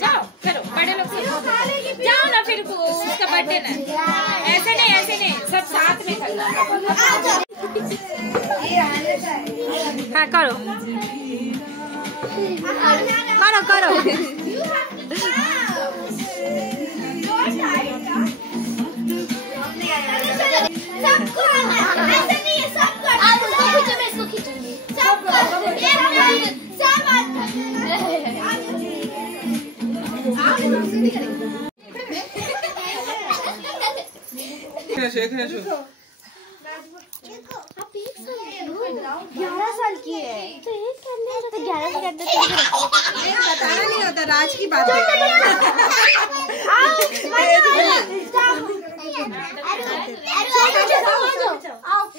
जाओ करो, बड़े लोग जाओ ना, फिर उसका बर्थडे ना, ऐसे नहीं सब साथ में करना। हाँ करो करो करो। ग्यारह साल की है तो 11 साल बताना नहीं होता, राज की बात है।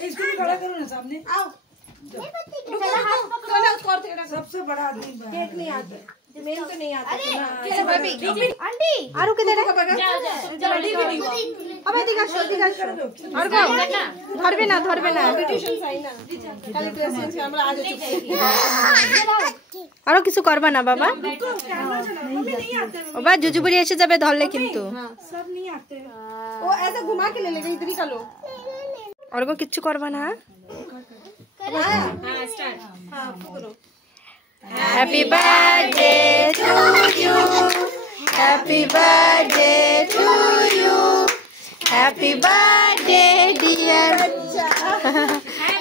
इसको भी खड़ा करो ना सामने। आओ सबसे बड़ा आदमी केक नहीं आता, मेन तो नहीं आता। आंटी आरु किधर है? अबे दिखा और को धरबे ना আরো কিছু করবা না বাবা? বাবা জুজুবুড়ি এসে যাবে ধরলে কিন্তু। सब नहीं आते, वो ऐसे घुमा के ले लेगा, इधर ही का लो। और को किच्छु करबा ना? हाँ स्टार्ट। हाँ करो। Happy birthday to you, happy birthday to you, happy birthday dear,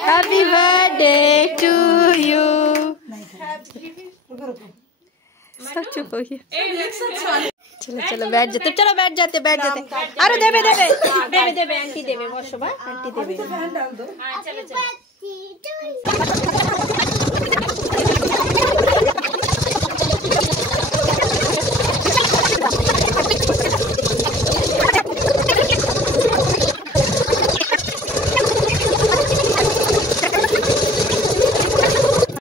happy birthday to you। सब चुप हो गया। चलो बैठ जाते, अरे देवे आंटी देवे, बसो बा आंटी देवे। चलो